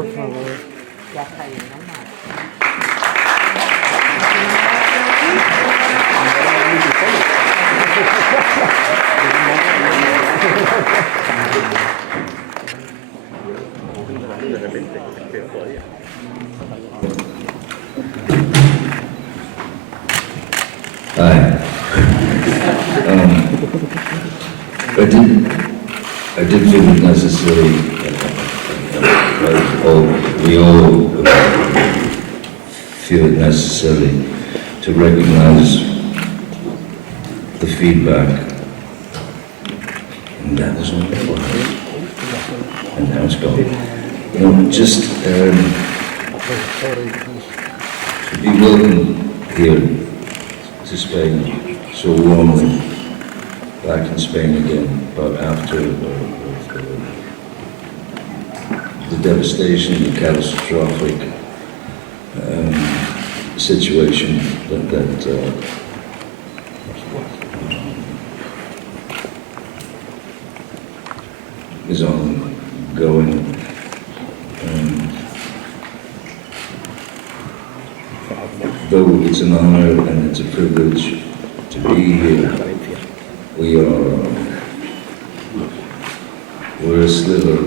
Por favor. Hi. I did feel it necessary, we all feel it necessary to recognize the feedback. And that was only one. And now it's gone. You know, just to be welcome here to Spain so warmly, back in Spain again, but after the devastation, the catastrophic situation that is ongoing. Though it's an honor and it's a privilege to be here, we're a sliver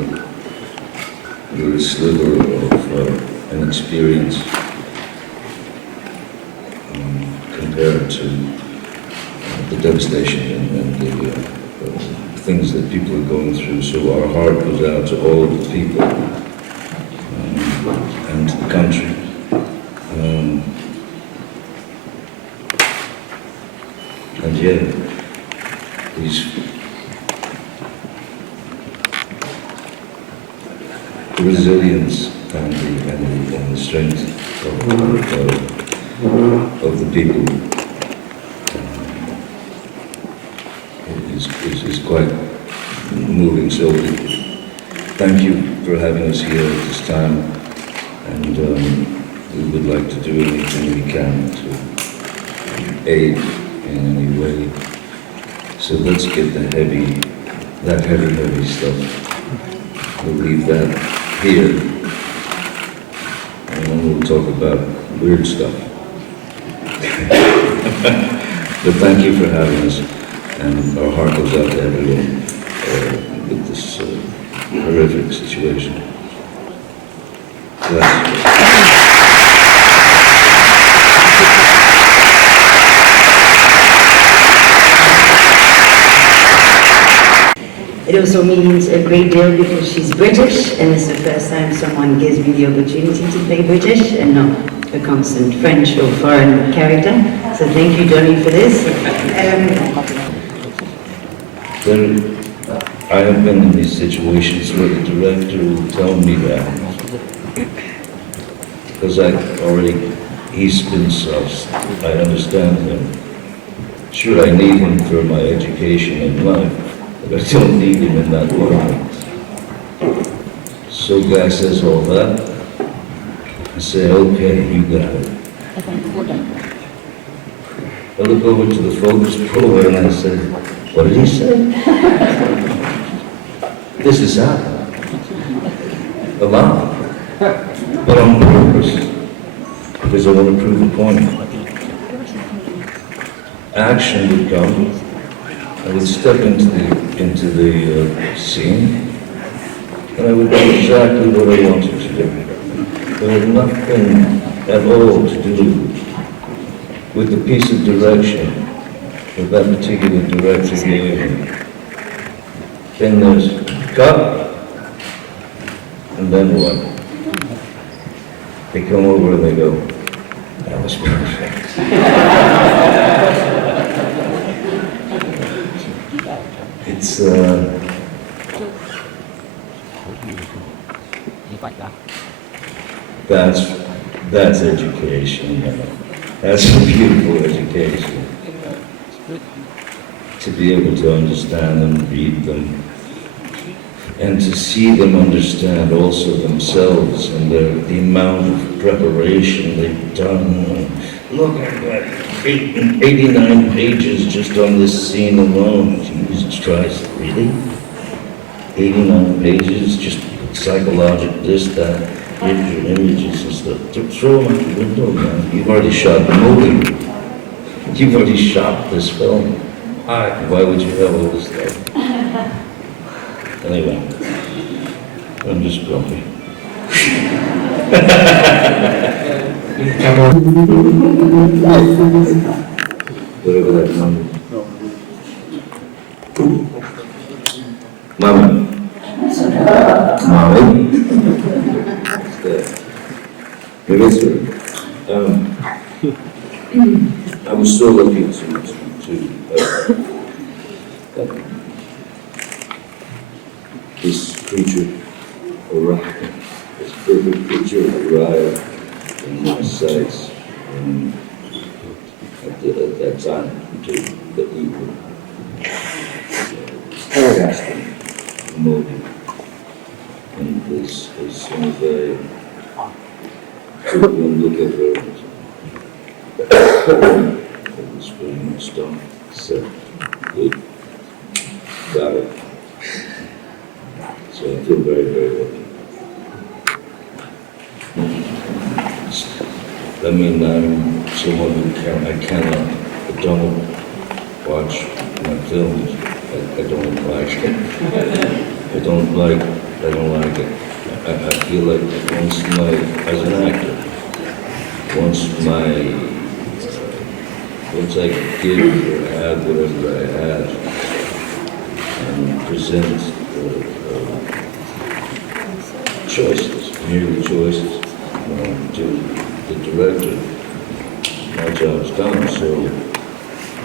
of an experience compared to the devastation and the things that people are going through. So our heart goes out to all of the people and to the country. And yeah, the resilience and the strength of the people is quite moving. So thank you for having us here at this time, and we would like to do anything we can to aid in any way. So let's get that heavy stuff. We'll leave that here, and then we'll talk about weird stuff. But thank you for having us, and our heart goes out to everyone with this horrific situation. It also means a great deal because she's British, and it's the first time someone gives me the opportunity to play British and not a constant French or foreign character. So thank you, Johnny, for this. I have been in these situations where the director will tell me that, because he spins us. I understand him. Sure, I need him for my education in life, but I don't need him in that moment. So guy says all that, I say, okay, you got it. I look over to the focus puller and I say, what did he say? This is happening. A lot. But on purpose, because I want to prove a point. Action would come. I would step into the scene, and I would do exactly what I wanted to do. There had nothing at all to do with the piece of direction that that particular director gave me. Then there's cut, and then what? They come over and they go, that was perfect. It's that's education. That's a beautiful education. To be able to understand them, read them, and to see them understand also themselves and the amount of preparation they've done. Look, I've got 89 pages just on this scene alone. Jesus Christ, really? 89 pages, just psychological, this, that. images and stuff. Throw them out the window, man. You've already shot the movie. You've already shot this film. Why would you have all this stuff? Anyway, I'm just grumpy. Whatever that number. Mommy. Mommy. Maybe it's I was so lucky to this creature arrived, this perfect creature arrived in my sights at that time that we were podcasting the movie. And as soon as I took one look at her, it was pretty much done. So, good. Got it. So I feel very, very lucky. I mean, I'm someone who I don't watch my films. I don't like it. I don't like it. I feel like as an actor, once I give or add whatever I have and present choices, merely choices, to the director, my job's done. So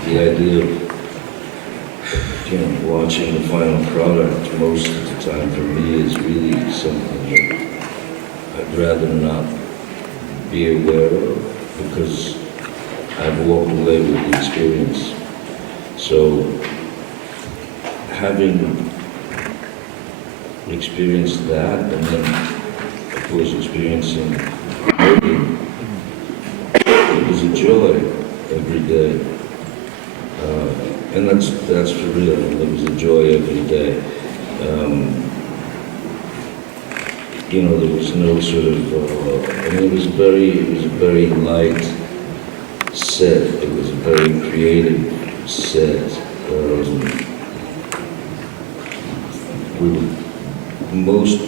the idea of watching the final product most of the time for me is really something that I'd rather not be aware of, because I've walked away with the experience. So having experienced that, and then of course experiencing working, it was a joy every day. And that's for real. It was a joy every day. There was no sort of. It was a very light set. It was a very creative set. Most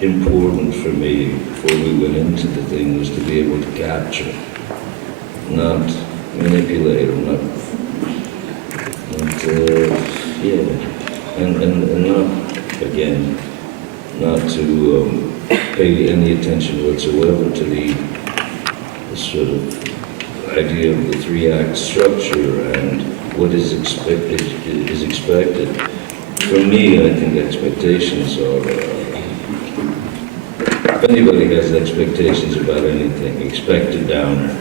important for me before we went into the thing was to be able to capture, not manipulate, or not not to pay any attention whatsoever to the sort of idea of the three-act structure and what is expected. For me, I think expectations are, if anybody has expectations about anything, expect a downer.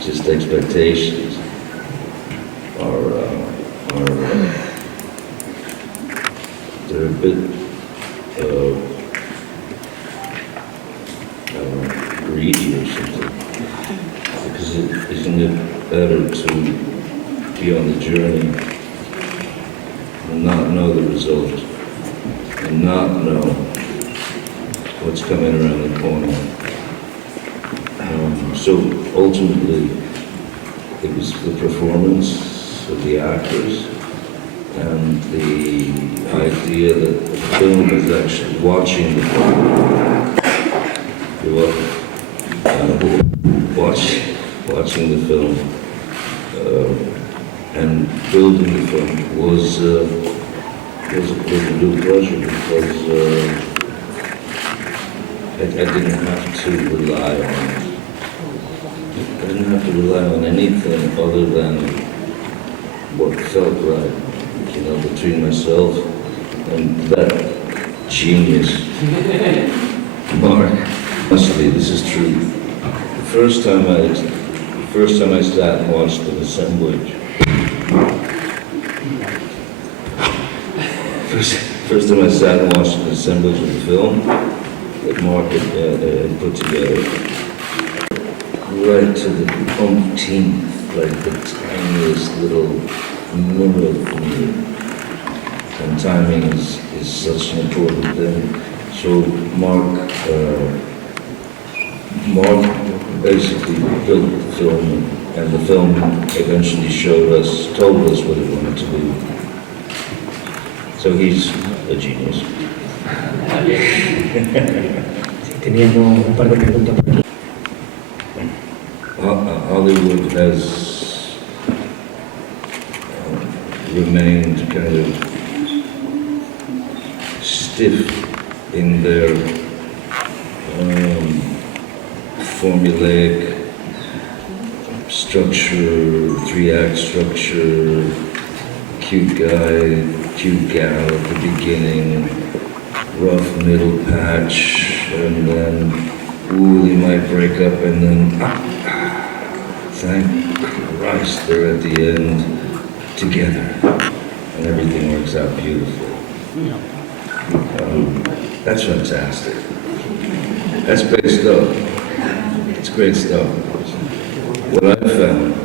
Just expectations they're a bit greedy or something, because isn't it better to be on the journey and not know the result, and not know what's coming around the corner? So ultimately, it was the performance of the actors and the idea that the film is actually watching the film. Watching the film and building the film was a real pleasure, because I didn't have to rely on it. I didn't have to rely on anything other than what felt right, between myself and that genius, Mark. Honestly, this is true. The first time I sat and watched an assemblage, first time I sat and watched an assemblage of the film that Mark had put together, right to the umpteenth, like the tiniest little minute for me. And timing is such an important thing. So Mark basically built the film, and the film eventually told us what it wanted to be. So he's a genius. Teníamos un par de preguntas por aquí. Hollywood has remained kind of stiff in their formulaic structure, 3-act structure, cute guy, cute gal at the beginning, rough middle patch, and then, ooh, they might break up, and then, thank Christ, they're at the end together, and everything works out beautifully. That's fantastic. That's great stuff. It's great stuff. What I've found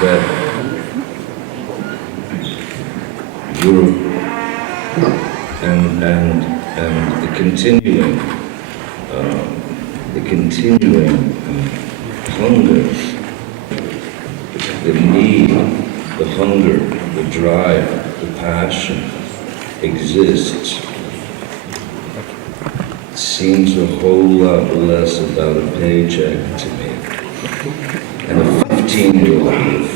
that Europe and the continuing hunger, the need, the hunger, the drive, the passion exists. Seems a whole lot less about a paycheck to me. And a 15-year-old, a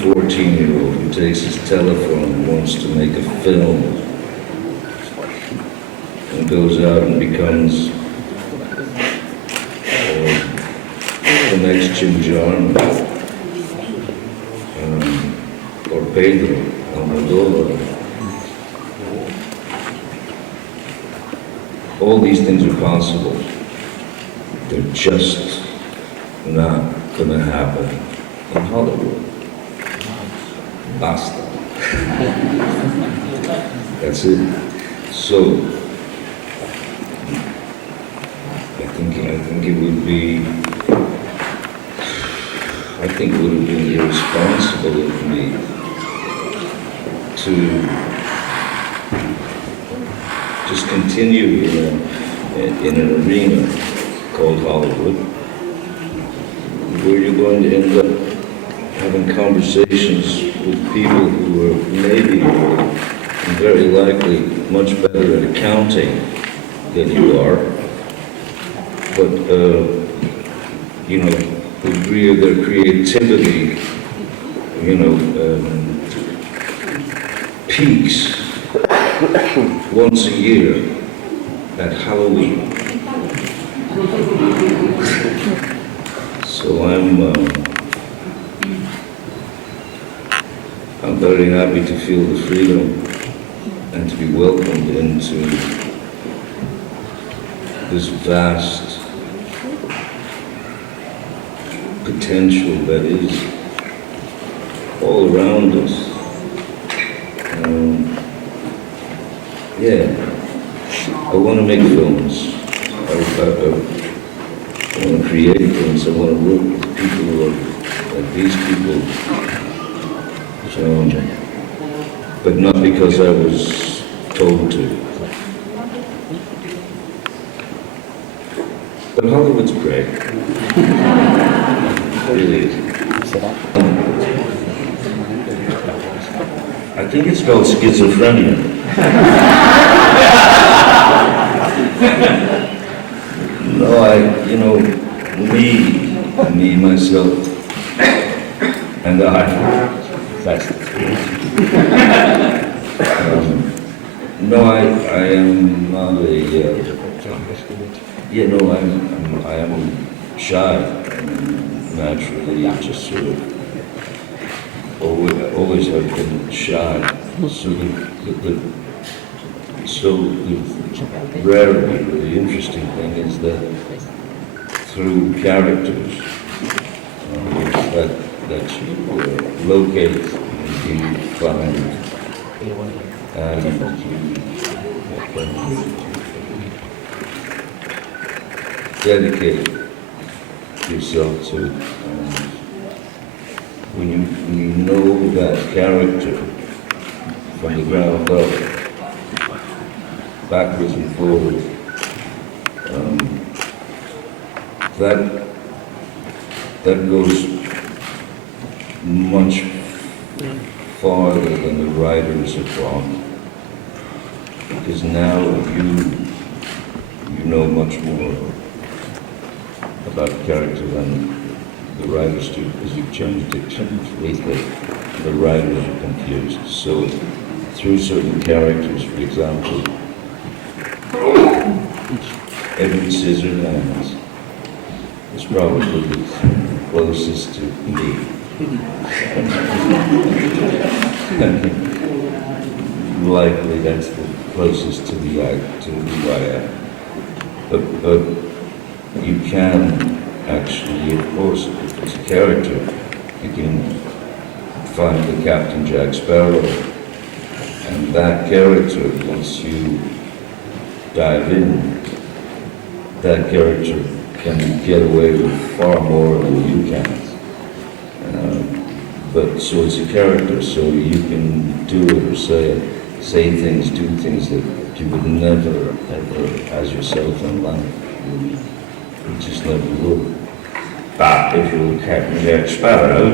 14-year-old who takes his telephone and wants to make a film and goes out and becomes the next Jim Jarmusch or Pedro Almodovar. All these things are possible. They're just not gonna happen in Hollywood. Basta. That's it. So, I think it would have been irresponsible of me to just continue in an arena called Hollywood, where you're going to end up having conversations with people who are maybe and very likely much better at accounting than you are, but the degree of their creativity, peaks once a year at Halloween. So I'm very happy to feel the freedom and to be welcomed into this vast potential that is all around us. I want to make films. I want to create films. I want to work with people like these people. So, but not because I was told to. But Hollywood's great. It really is. I think it's called schizophrenia. No, me, myself, and I. That's it. No, I am not I am shy, naturally, just sort of, always have been shy. So the rarity, the interesting thing is that through characters that you locate and you find and you dedicate yourself to. When you know that character from the ground up, backwards and forwards. That goes much farther than the writers have gone, because now you know much more about the character than the writers do, because you've changed it completely. The writers are confused. So through certain characters, for example, Edward Scissorhands is probably the closest to me. Likely that's the closest to who I am. But you can actually, of course, if it's a character, you can find the Captain Jack Sparrow, and that character, once you dive in, that character can get away with far more than you can. But so it's a character, so you can do it or say things, do things that you would never, ever, as yourself in life. You just never would. But if you're Captain Jack Sparrow,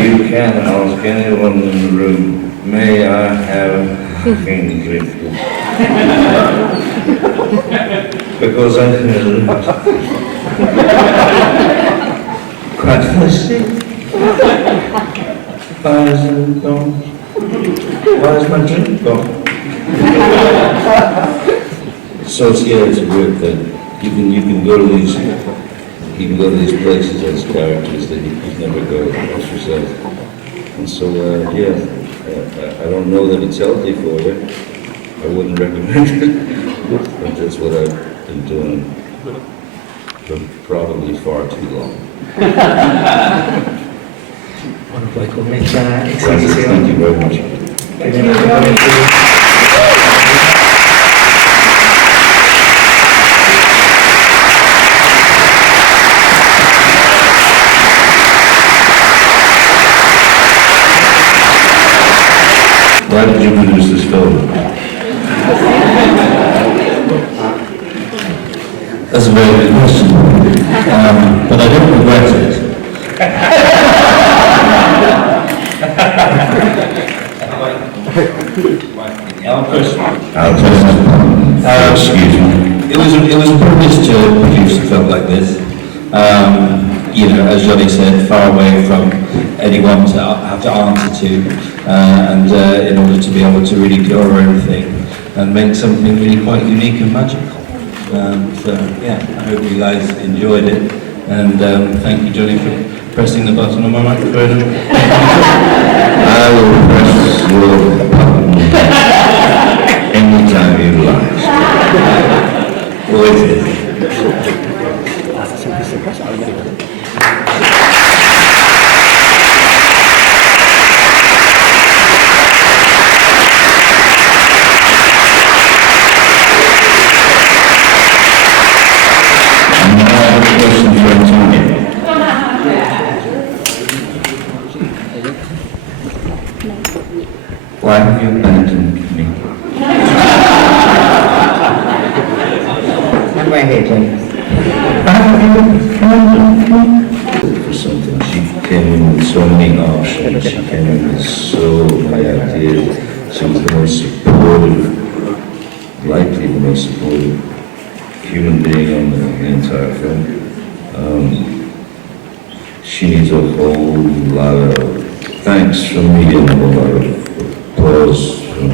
you can ask anyone in the room, may I have a finger? Because I quite thirsty. Where's it gone? Where's my drink gone? So it's a weird thing. You can go to these places as characters that you could never go as yourself. And so I don't know that it's healthy for you. I wouldn't recommend it, but that's what I've been doing for probably far too long. Bueno, pues con esta Thank exhibición you very much. tenemos que comenzar. Why did you produce this film? That's a very good question, but I don't regret it. Excuse me. It was a privilege to produce a film like this. You know, as Johnny said, far away from anyone to have to answer to, and in order to be able to really cover everything and make something really quite unique and magical. So yeah, I hope you guys enjoyed it, and thank you, Johnny, for pressing the button on my microphone. I will press your button anytime you like. Well, it is. And I have a question for Antonia. Why have you abandoned me? I'm right here, Johnny. For something, she came in with so many options, she came in with so many ideas, she was the most supportive, likely the most supportive human being on the entire film. She needs a whole lot of thanks from me and a whole lot of applause from